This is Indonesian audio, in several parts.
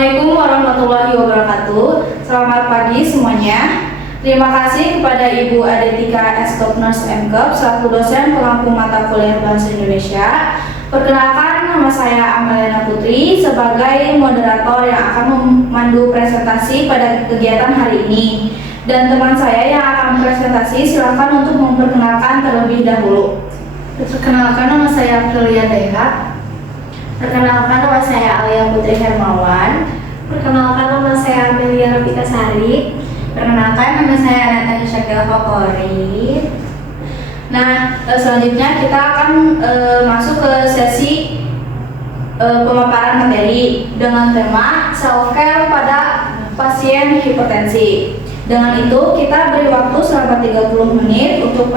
Assalamualaikum warahmatullahi wabarakatuh. Selamat pagi semuanya. Terima kasih kepada Ibu Adetika S. Nurse MKep selaku dosen pelampung mata kuliah Bahasa Indonesia. Perkenalkan, nama saya Amaliana Putri sebagai moderator yang akan memandu presentasi pada kegiatan hari ini. Dan teman saya yang akan presentasi silakan untuk memperkenalkan terlebih dahulu. Perkenalkan, nama saya Aprilia Deha. Perkenalkan, nama saya Alia Putri Hermawan. Perkenalkan, nama saya Amelia Robita Sari. Perkenalkan, nama saya Nathan Syakil Fokori. Nah, selanjutnya kita akan masuk ke sesi pemaparan materi dengan tema self-care pada pasien hipertensi. Dengan itu, kita beri waktu selama 30 menit untuk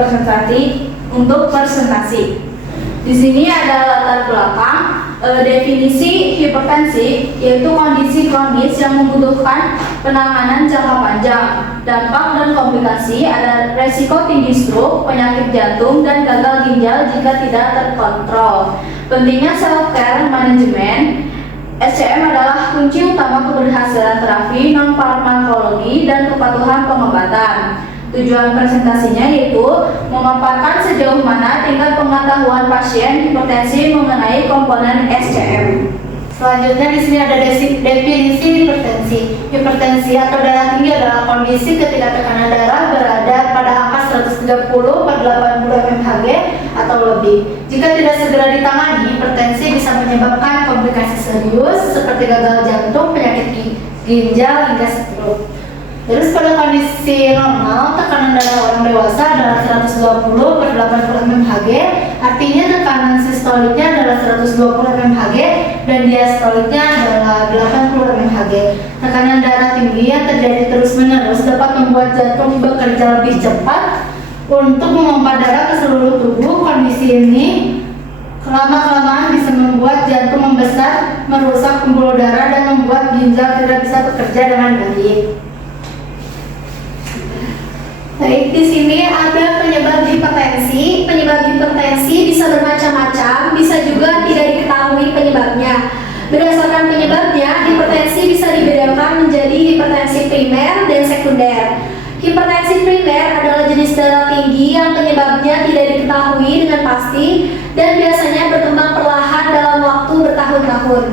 presentasi. Di sini ada latar belakang definisi hipertensi, yaitu kondisi kronis yang membutuhkan penanganan jangka panjang. Dampak dan komplikasi ada resiko tinggi stroke, penyakit jantung, dan gagal ginjal jika tidak terkontrol. Pentingnya self-care manajemen. SCM adalah kunci utama keberhasilan terapi non-farmakologi dan kepatuhan pengobatan. Tujuan presentasinya yaitu memaparkan sejauh mana tingkat pengetahuan pasien hipertensi mengenai komponen SCM. Selanjutnya di sini ada definisi hipertensi. Hipertensi atau darah tinggi adalah kondisi ketika tekanan darah berada pada angka 130/80 mmHg atau lebih. Jika tidak segera ditangani, hipertensi bisa menyebabkan komplikasi serius seperti gagal jantung, penyakit ginjal, hingga stroke. Terus pada kondisi normal, tekanan darah orang dewasa adalah 120/80 mmHg, artinya tekanan sistoliknya adalah 120 mmHg dan diastoliknya adalah 80 mmHg. Tekanan darah tinggi yang terjadi terus-menerus dapat membuat jantung bekerja lebih cepat untuk memompa darah ke seluruh tubuh. Kondisi ini lama-kelamaan bisa membuat jantung membesar, merusak pembuluh darah, dan membuat ginjal tidak bisa bekerja dengan baik. Baik, di sini ada penyebab hipertensi. Penyebab hipertensi bisa bermacam-macam, bisa juga tidak diketahui penyebabnya. Berdasarkan penyebabnya, hipertensi bisa dibedakan menjadi hipertensi primer dan sekunder. Hipertensi primer adalah jenis darah tinggi yang penyebabnya tidak diketahui dengan pasti dan biasanya berkembang perlahan dalam waktu bertahun-tahun.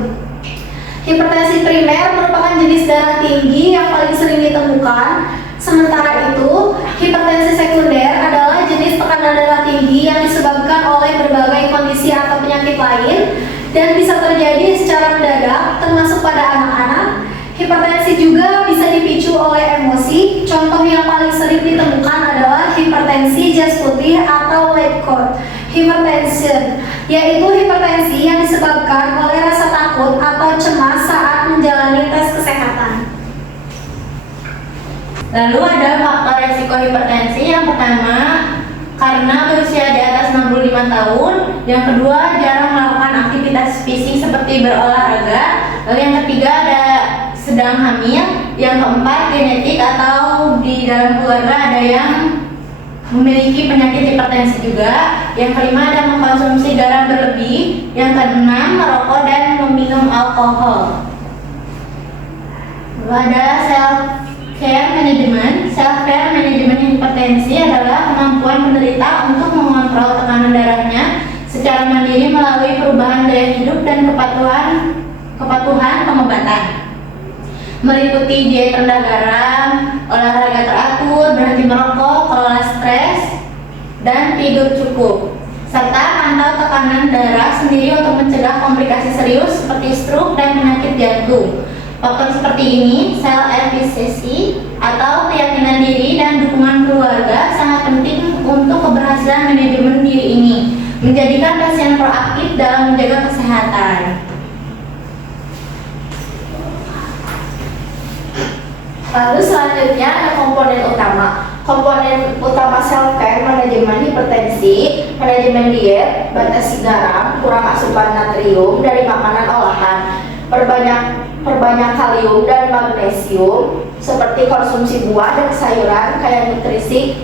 Hipertensi primer merupakan jenis darah tinggi yang paling sering ditemukan. Sementara itu, hipertensi sekunder adalah jenis tekanan darah tinggi yang disebabkan oleh berbagai kondisi atau penyakit lain dan bisa terjadi secara mendadak, termasuk pada anak-anak. Hipertensi juga bisa dipicu oleh emosi. Contoh yang paling sering ditemukan adalah hipertensi jas putih atau white coat hypertension, yaitu hipertensi yang disebabkan oleh rasa takut atau cemas saat menjalani tes kesehatan. Lalu ada faktor resiko hipertensi. Yang pertama, karena berusia di atas 65 tahun. Yang kedua, jarang melakukan aktivitas fisik seperti berolahraga. Lalu yang ketiga ada sedang hamil. Yang keempat, genetik atau di dalam keluarga ada yang memiliki penyakit hipertensi juga. Yang kelima, ada mengkonsumsi garam berlebih. Yang keenam, merokok dan meminum alkohol. Lalu ada self-care management. Self-care management hipertensi adalah kemampuan penderita untuk mengontrol tekanan darahnya secara mandiri melalui perubahan gaya hidup dan kepatuhan pengobatan. Meliputi diet rendah garam, olahraga teratur, berhenti merokok, kelola stres, dan tidur cukup, serta pantau tekanan darah sendiri untuk mencegah komplikasi serius seperti stroke dan penyakit jantung. Faktor seperti ini, self-efficacy atau keyakinan diri dan dukungan keluarga sangat penting untuk keberhasilan manajemen diri ini, menjadikan pasien proaktif dalam menjaga kesehatan. Lalu selanjutnya ada komponen utama. Komponen utama self-care manajemen hipertensi, manajemen diet, batasi garam, kurang asupan natrium dari makanan olahan, perbanyak kalium dan magnesium seperti konsumsi buah dan sayuran kaya nutrisi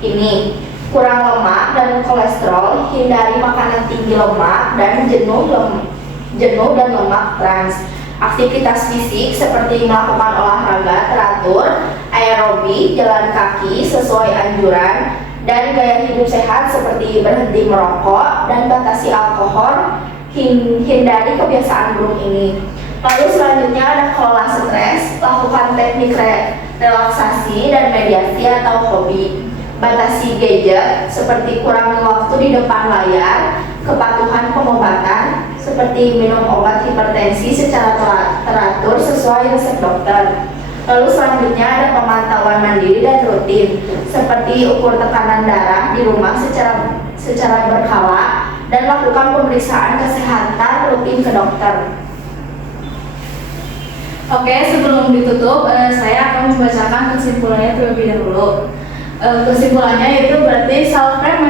ini, kurang lemak dan kolesterol, hindari makanan tinggi lemak dan jenuh dan lemak trans. Aktivitas fisik seperti melakukan olahraga teratur, aerobik, jalan kaki sesuai anjuran, dan gaya hidup sehat seperti berhenti merokok dan batasi alkohol, hindari kebiasaan buruk ini. Lalu selanjutnya ada kelola stres, lakukan teknik relaksasi dan mediasi atau hobi. Batasi gadget seperti kurangi waktu di depan layar, kepatuhan pengobatan seperti minum obat hipertensi secara teratur sesuai resep dokter. Lalu selanjutnya ada pemantauan mandiri dan rutin seperti ukur tekanan darah di rumah secara berkala dan lakukan pemeriksaan kesehatan rutin ke dokter. Oke, sebelum ditutup, saya akan membacakan kesimpulannya terlebih dahulu. Kesimpulannya itu berarti self-care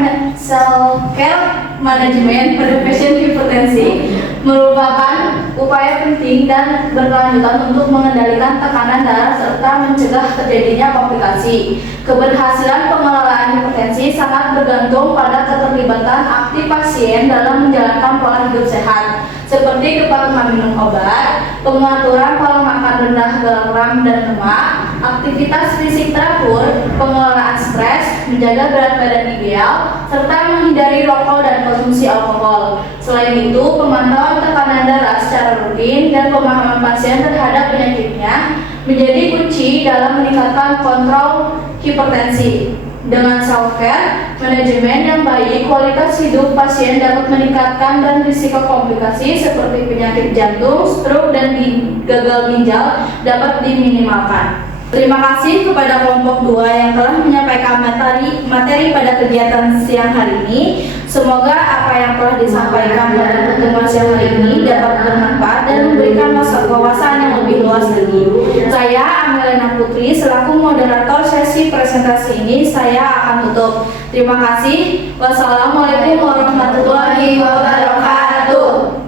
manajemen pada pasien hipertensi merupakan upaya penting dan berkelanjutan untuk mengendalikan tekanan darah serta mencegah terjadinya komplikasi. Keberhasilan pengelolaan hipertensi sangat bergantung pada keterlibatan aktif pasien dalam menjalankan pola hidup sehat, seperti kepatuhan minum obat, pengaturan pola makan rendah garam dan lemak, aktivitas fisik teratur, pengelolaan stres, menjaga berat badan ideal, serta menghindari rokok dan konsumsi alkohol. Selain itu, pemantauan tekanan darah secara rutin dan pemahaman pasien terhadap penyakitnya menjadi kunci dalam meningkatkan kontrol hipertensi. Dengan self-care, manajemen yang baik, kualitas hidup pasien dapat meningkatkan dan risiko komplikasi seperti penyakit jantung, stroke, dan gagal ginjal dapat diminimalkan. Terima kasih kepada kelompok 2 yang telah menyampaikan materi pada kegiatan siang hari ini. Semoga apa yang telah disampaikan pada pertemuan siang hari ini dapat bermanfaat dan memberikan wawasan yang lebih luas lagi. Saya Amelena Putri selaku moderator sesi presentasi ini saya akan tutup. Terima kasih. Wassalamualaikum warahmatullahi wabarakatuh.